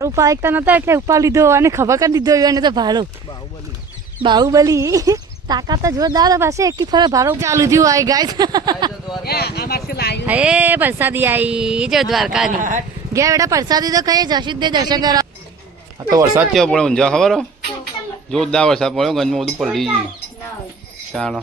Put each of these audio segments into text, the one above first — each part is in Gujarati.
ઉપા એકતા નતા એટલે ઉપા લીધો અને ખબર કરી દીધો એને તો ભાડો બાહુબલી તાકાત જોરદાર પાસે એક ફરે ભાડો ચાલુ થયું આઈ ગાઈસ એ પ્રસાદી આવી જો દ્વારકાની ગયા બેટા પ્રસાદી તો કઈ જશી દે દર્શન કરો આ તો વરસાદ કેવો પડ્યો ઊંઝા ખબર જોરદાર વરસાદ પડ્યો ગંજમાં બધું પલળી ગયું ચાલો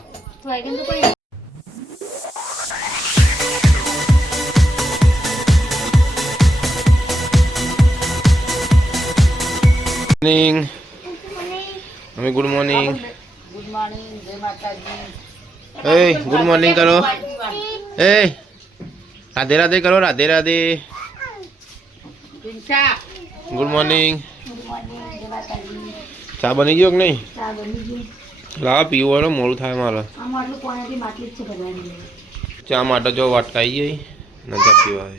morning mummy good morning good morning જય માતાજી એ ગુડ મોર્નિંગ કરો એ રાધે રાધે કરો રાધે રાધે ગુડ મોર્નિંગ ચા બની ગયો કે નહીં લાવ પીવો મોડું થાય મારે ચા માટે જો વાટકાઈ ગઈ ને ચા પીવા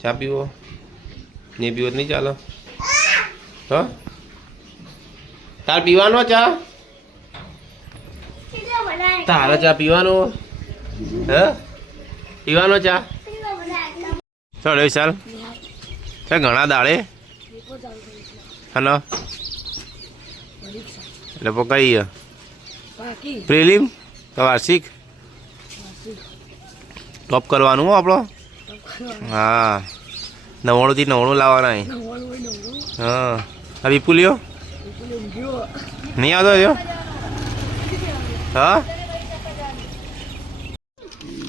ચા પીવો નહીં પીવો નહીં ચાલો હા તાર પીવાનો ચા તારે ચા પીવાનો હે પીવાનો ચા ચાલ ચાલ ઘણા દાડે હલો એટલે કઈ પ્રિલિમ તો વાર્ષિક ટોપ કરવાનું હો આપણો હા 99 થી 99 લાવવાના હા આ વિપુલિયો નહીં આવતો જો હા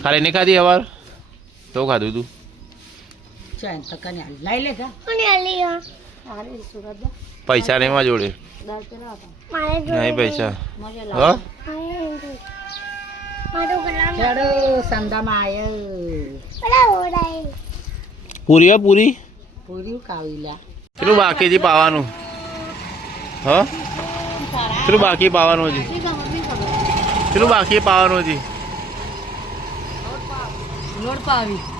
ખાલી નહીં ખાધી અવાર તો ખાધું તું પૈસા નહીં માં જોડે નહીં પૈસા હા પૂરી પૂરી કેટલું બાકી છે પાવાનું હા કેટલું બાકી પાવાનું છે કેટલું બાકી પાવાનું છે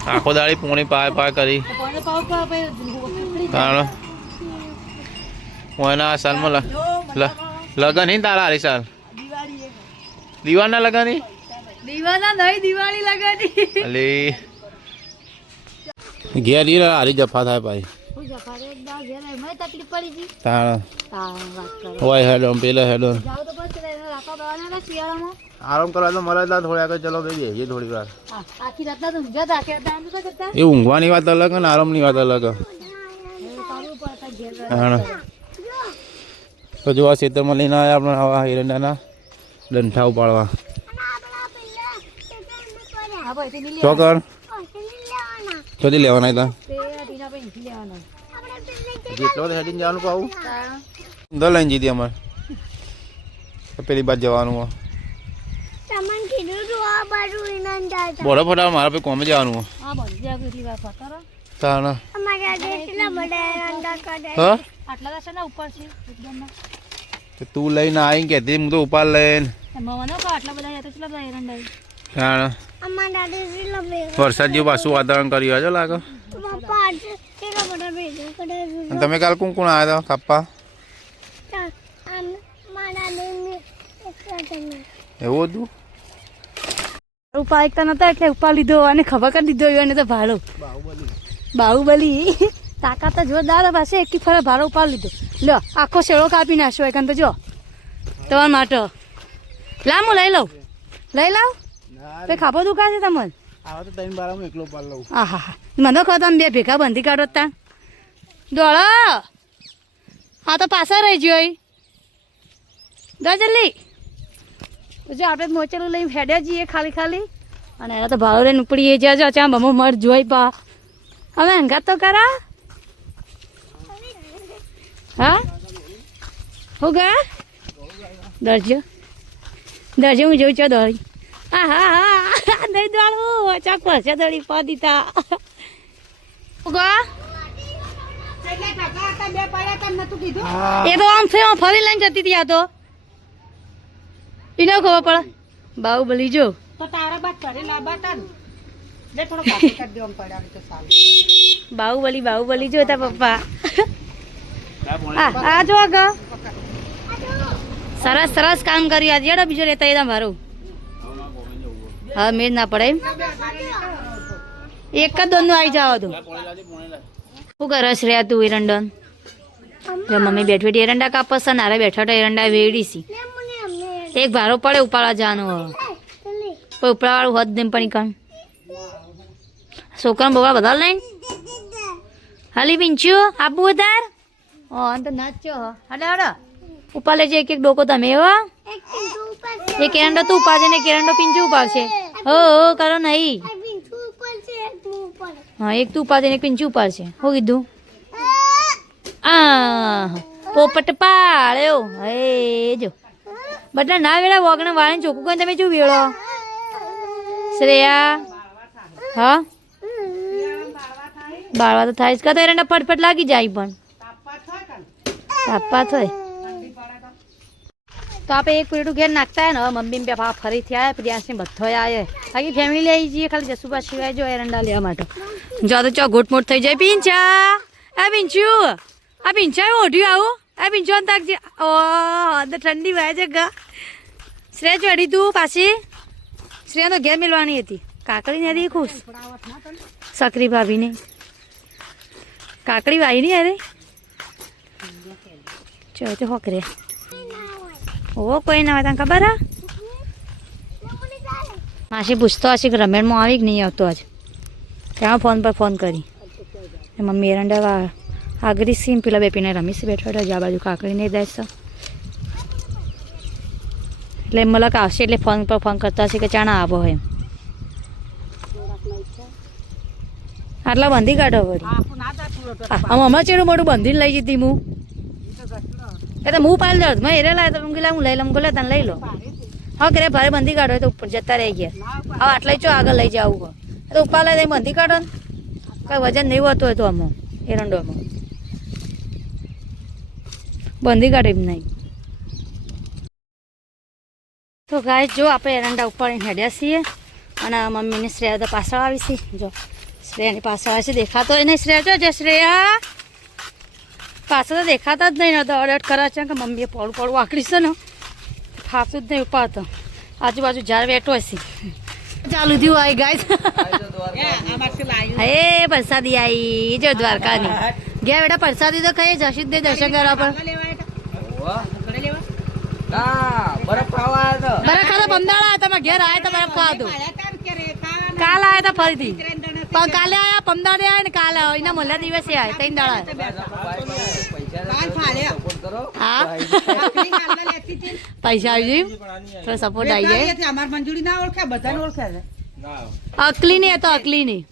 આખો દાડી પોણી પાય કરી એના સાલમાં લગન નહીં તારા હારી સાલ દિવાળના લગન અલી ઘેર હારી જફા થાય ભાઈ હોય હેડો પેલા હેડો આરામ કરવા તો મળે થોડી આગળ ચલો થઈ જાય થોડી વાર એ ઊંઘવાની વાત અલગ ને આરામની વાત અલગ તો જો આ ખેતરમાં લઈને આવ્યા આપણે આવા હિરંડાના ડંઠા ઉપાડવા ચોકર ચોથી લેવાના હતા જેટલો હેડીને જવાનું પાવું અંદર લઈને જઈતી અમારે પેલી બાદ જવાનું બોલો ફટા મારા પછી કોમે જવાનું તું લઈને આવી કેતી હું તો ઉપાડ લઈને વરસાદ જેવું પાછું વાતાવરણ કર્યું છે લાગે તમે કાલ કોણ કોણ આવ્યા હતા કાપવા એવું હતું ઉપા એકતા નતા એટલે ઉપા લીધો અને ખબર કરી દીધો એને તો ભાડો બાહુબલી તાકાત જોરદાર પાસે એક ફરે ભાડો ઉપા લીધો લો આખો શેડો કાપી નાખ્યો એકન તો જો તમારા માટે લાવ હું લઈ લઉં કઈ ખાપો દુખા છે તમને હા હા હા મને તો ખબર તમે બે ભેગા બંધી કાઢો તા દોડો હા તો પાછા રહી ગયો દો જલ્દી જો આપણે મોચેલું લઈને ફેડ્યા જઈએ ખાલી અને એના તો ભાવ લઈને ઉપડીએ જજો ચા બમો મર જોઈ પા હવે અંગાત તો કરા હા હું ગયા દરજો હું જોઉં છો દોડી હા હા હા નહીં દોડવું ચા પડશે દોડી પા દીધા એ તો આમ ફરી લઈને જતી હતી આ તો એને ખબર પડે બાહુબલી જો બાહુબલી જો તા પપ્પા આ જો સરસ કામ કર્યું આજે એડો બીજો લેતા હતા મારું હા મેં ના પડે એક જ દોનનું આવી જાવ તો શું કરે શ્રેયા તું એરંડન જો મમ્મી બેઠી બેઠી એરંડા કાપસ છે નારે બેઠા તો એરંડા વેડી સી એક ભારો પડે ઉપાડવા જવાનું હવે કોઈ ઉપડાવાળું હોત ને પણ કણ છોકરા બગડા બધા લઈને હાલી પીંચ્યું આપવું વધાર ઓ અંત નાચ્યો હડે હડે ઉપાડ લેજે એક એક ડોકો તમે એવો એક એરંડો તું ઉપાડજે ને એક એરંડો પીંચું ઉપાડશે હો કરો નહીં હા એક તું ઉપાડજે ને એક પીંચું ઉપાડશે શું કીધું આ પોપટ પાળ્યો હે જો બટા ના વેળા વગણે વાળીને ચોખ્ખું કરીને તમે શું વેળો શ્રેયા હા બાળવા તો થાય જ કાં તો એરંડા ફટફટ લાગી જાય પણ તાપા થાય તો આપણે એક પેટું ઘેર નાખતા હોય ને હવે મમ્મી પપ્પા ફરીથી આવ્યા પછી આસને બધો આવે બાકી ફેમિલી લઈ જઈએ ખાલી જસુબા સિવાય જો એરંડા લેવા માટે જો તો ચો ઘૂંટમૂટ થઈ જાય પીંછા આ પીંછું આ પીંછા ઓઢ્યું આવું આ પીંછો તાકજે ઓ તો ઠંડી વાય છે ગા શ્રેય ચડી તું પાછી શ્રેયા તો ઘેર મેળવાની હતી કાકડી ને ખુશ સકરી ભાભીને કાકડી વાઈ નહીં અરે ચો તો હોકરે ઓ કોઈ ના હોય તને ખબર હા માસી પૂછતો હશે કે રમેણમાં આવી કે નહીં આવતો આજ ત્યાં ફોન પર ફોન કરી મમ્મી એરંડા આગરી સીમ પેલા બે પીને રમીશ બેઠો જા બાજુ કાકડી નહીં દઈશ એટલે મલક આવશે એટલે ફોન પર ફોન કરતા હશે કે ચાણા આવો એમ આટલા બંધી કાઢો વળી હમણાં ચેડું મોટું બંધીને લઈ જતી હું એ તો હું પાલ દઉં મેં એરે લાવ્યો તો હું હું લઈ લઉં ગલે તને લઈ લો હા કરે ભારે બંધી કાઢો તો ઉપર જતા રહી ગયા હવે આટલા ચો આગળ લઈ જાવું હોય તો ઉપર લઈ બંધી કાઢો ને કઈ વજન નહીં હોતું હોય તો આમાં એરંડોમાં બંધી કાઢે એમ નહીં તો ગાય જો આપણે એરંડા ઉપાડીને હેડ્યા છીએ અને મમ્મીને શ્રેયા તો પાછળ આવી છે જો શ્રેયાની પાછળ આવે છે દેખાતો એને શ્રેયા જો શ્રેયા પાછળ તો દેખાતા જ નહીં નતો અડટ કરે છે કે મમ્મીએ પડું પડું આકડી છે ને ખાતું જ નહીં ઉપાડતો આજુબાજુ ઝાડ વેઠો હશે ચાલુ થયું આવી ગાય હે પ્રસાદી આવી જો દ્વારકાની ગયા બેટા પ્રસાદી તો કઈ જશી જ દર્શન કરવા પર બરફ ખાતો પમદાળા હતા ઘેર આવ્યા હતા બરફ ખાતો કાલ આવ્યા હતા ફરીથી પણ કાલે આવ્યા પમદાળે આવ્યા ને કાલે એના મોલા દિવસે આવ્યા ત્રણ દાડા હા પૈસા આવી જાય થોડો સપોર્ટ આવી જાય અકલી ની હતો અકલી ની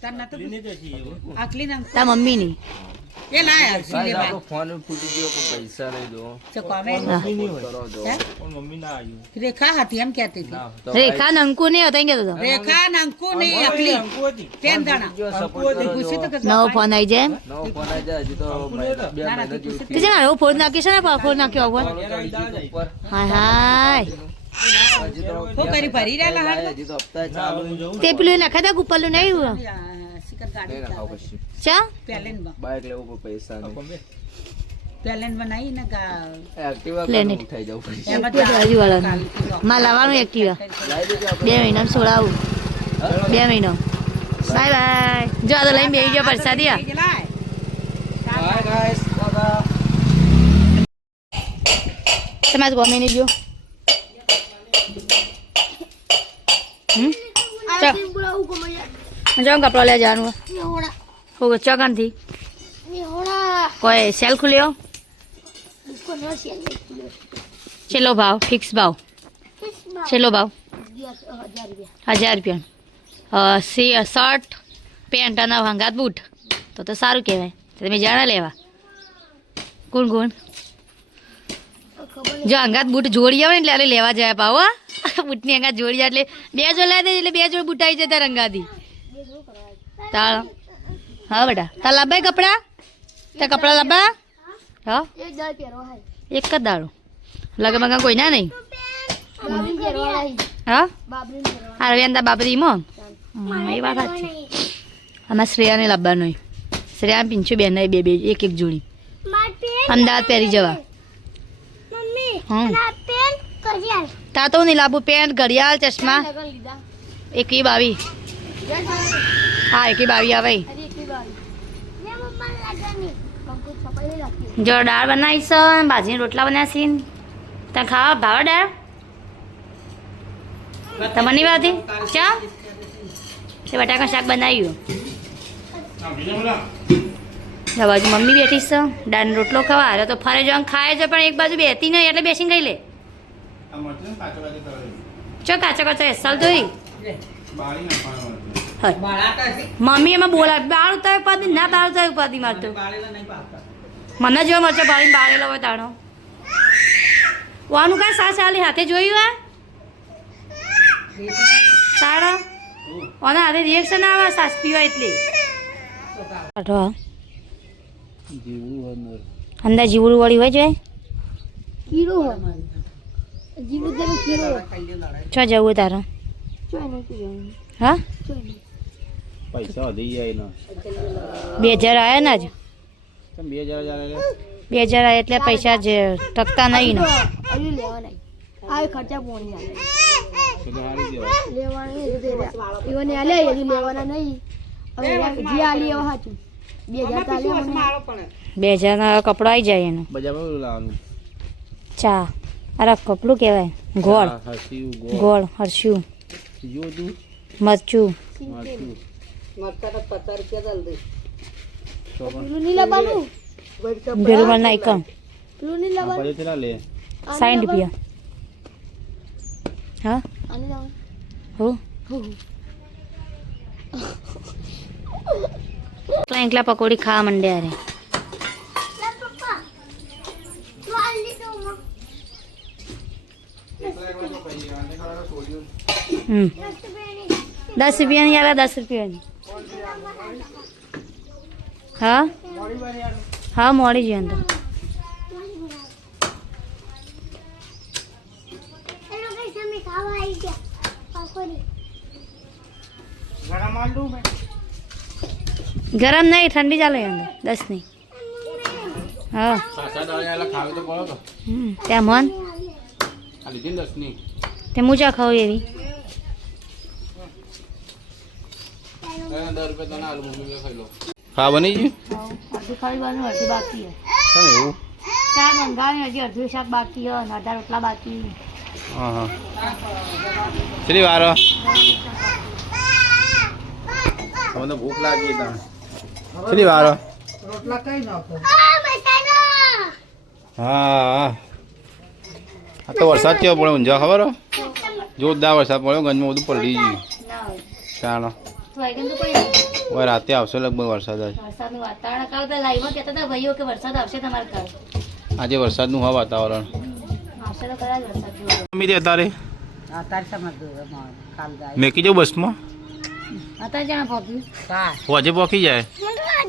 તાર મમ્મી ની રેખા નંકુ નહીં હતો કેતો નવો ફોન આવી જાય મારો ફોન નાખ્યો છે ને ફોન નાખ્યો હાય હાય તે પેલું નાખા તા ઉપરલું નહીં ચા બાઈક લેવું પૈસા માં લાવવાનું એક્ટિવા 2 મહિના છોડાવું 2 મહિનો બાય બાય જો આ તો લઈને બેસી ગયો પ્રસાદી તમારે ગમે નહીં જો જાઉં કપડા લે જવાનું હોગો ચોકાનથી કોઈ સેલ ખુલ્યો છેલ્લો ભાવ ફિક્સ ભાવ છેલ્લો ભાવ 1000 રૂપિયા શર્ટ પેન્ટ અને હંગાત બૂટ તો સારું કહેવાય તમે જાણા લેવા કોણ કોણ જો હંગાત બૂટ જોડી આવે ને એટલે લેવા જાય પાવ બૂટની હંગાત જોડી જાય એટલે 2 જોડ લાવી દે એટલે 2 જોડ બૂટ આવી જાય ત્યાં રંગાથી તાળ હા બેટા તાર લાભાય કપડા ત્યાં કપડા લાભા હા એક જ દાડો લગે મગા કોઈ ના નહીં હા હા રવિયાંતા બાબરીમાં એ વાત સાચી આમાં શ્રેયાને લાવવાનું શ્રેયા પીંછું બેન બે એક જોડી અમદાવાદ પહેરી જવા તા તો નહીં લાવવું પેન્ટ ઘડિયાળ ચશ્મા 21-22 હા 21-22 આવે જો દાળ બનાવીશ અને બાજરીના રોટલા બનાવીશ તને ખાવા ભાવે દાળ તમને નહીં ભાવતી ચા તે બટાકા શાક બનાવ્યું બાજુ મમ્મી બેઠી છે દાળનો રોટલો ખાવા તો ફરે જો ખાય છે પણ એક બાજુ બેસતી નહીં એટલે બેસીને ખાઈ લે ચો કાચો કાચો એસાલ ધોઈ મમ્મી એમાં બોલા બાળ ઉતાર ઉપાધી ના બાળ ઉતાર ઉપાધી મારતો મને જો મરચો બાળીને બાળેલો હોય તાણો વાનું કાંઈ સા ચાલી હાથે જોયું આ તારા ઓના હાથે રિએક્શન આવે સાસ પીવા એટલે અંદર જીવડું વળી હોય જાય છો જવું તારે હા પૈસા વધી જાય ને 2000 આવ્યા ને જ 2000 2000 એટલે પૈસા જ ટકતા નહીં ને ખર્ચા પોણી સાચું 2000 ના કપડો આવી જાય એનો બજારમાં લાવવાનું ચા અરે કપડું કહેવાય ગોળ ગોળ હરસ્યું જોતું મરચું પેલું નાઈ કમ 60 રૂપિયા હા હો એકલા પકોડી ખાવા માંડ્યા રે હમ 10 રૂપિયાની યાર 10 રૂપિયાની હા હા મોડી જઈએ અંદર ગરમ નહીં ઠંડી ચાલે અંદર 10 ની હા ત્યાં મન તે મુજા ખાવ એવી હા બની ગયું અડધું ખાવાનું અડધું બાકી કેમ એવું શાક મંગાવી હજી અડધું શાક બાકી હોય ને અડધા રોટલા બાકી હા હા કેટલી વાર મને ભૂખ લાગી તા કેટલી વાર હા આ તો વરસાદ કેવો પડ્યો ઊંઝા ખબર હો જોરદાર વરસાદ પડ્યો ગંજમાં બધું પલળી ગયું ચાલો હવે રાતે આવશે લગભગ વરસાદ જ વરસાદનું વાતાવરણ કાલ તો લાઈવમાં કહેતા હતા ભાઈઓ કે વરસાદ આવશે તમારે કાલ આજે વરસાદનું હા વાતાવરણ આવશે તો કદાચ વરસાદ જોવો મમ્મી દે તારે મેકી જાઉં બસમાં અત્યારે જ્યાં પહોંચ્યું આજે પોકી જાય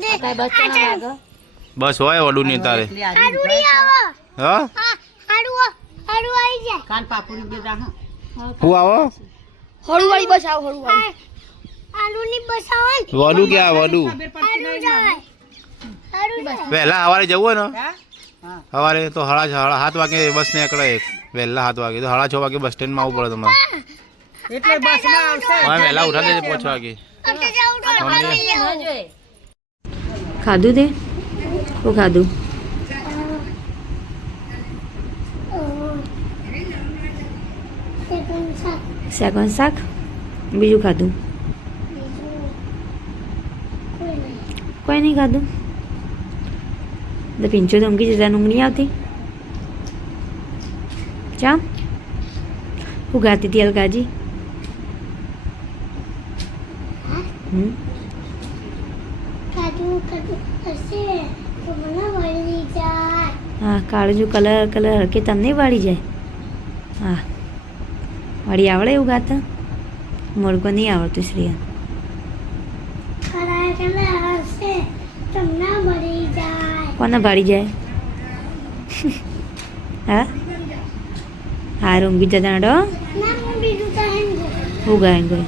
અત્યારે બસ ચાલવા લાગે બસ હોય વડું નહીં તારે હા કાલ પાપડી બે જા હું આવો હળુવાળી બસ આવ હળુવાળી આલુની બસ આવે વડું ક્યાં વડું વહેલા સવારે જવું હોય ને સવારે તો સાડા 7 વાગે બસ નીકળે વહેલા 7 વાગે તો 6:30 વાગે બસ સ્ટેન્ડમાં આવવું પડે તમારે એટલે બસ માં આવશે વહેલા ઉઠા દેજે 5 વાગે ખાધું તે શું ખાધું શાક શાક બીજું ખાધું કોઈ નહીં ખાધું તો પિંચો તો ઊંઘી જતા ઊંઘ નહીં આવતી ચા હું ગાતી હતી અલકાજી હા કાળજુ કલર કે તમને વાળી જાય હા વાળી આવડે એવું ગાતા મોડકો નહીં આવડતું શ્રેયા કોને ભાડી જાય હા હાર ઊંઘી જતા નડો હું ગાય ગઈ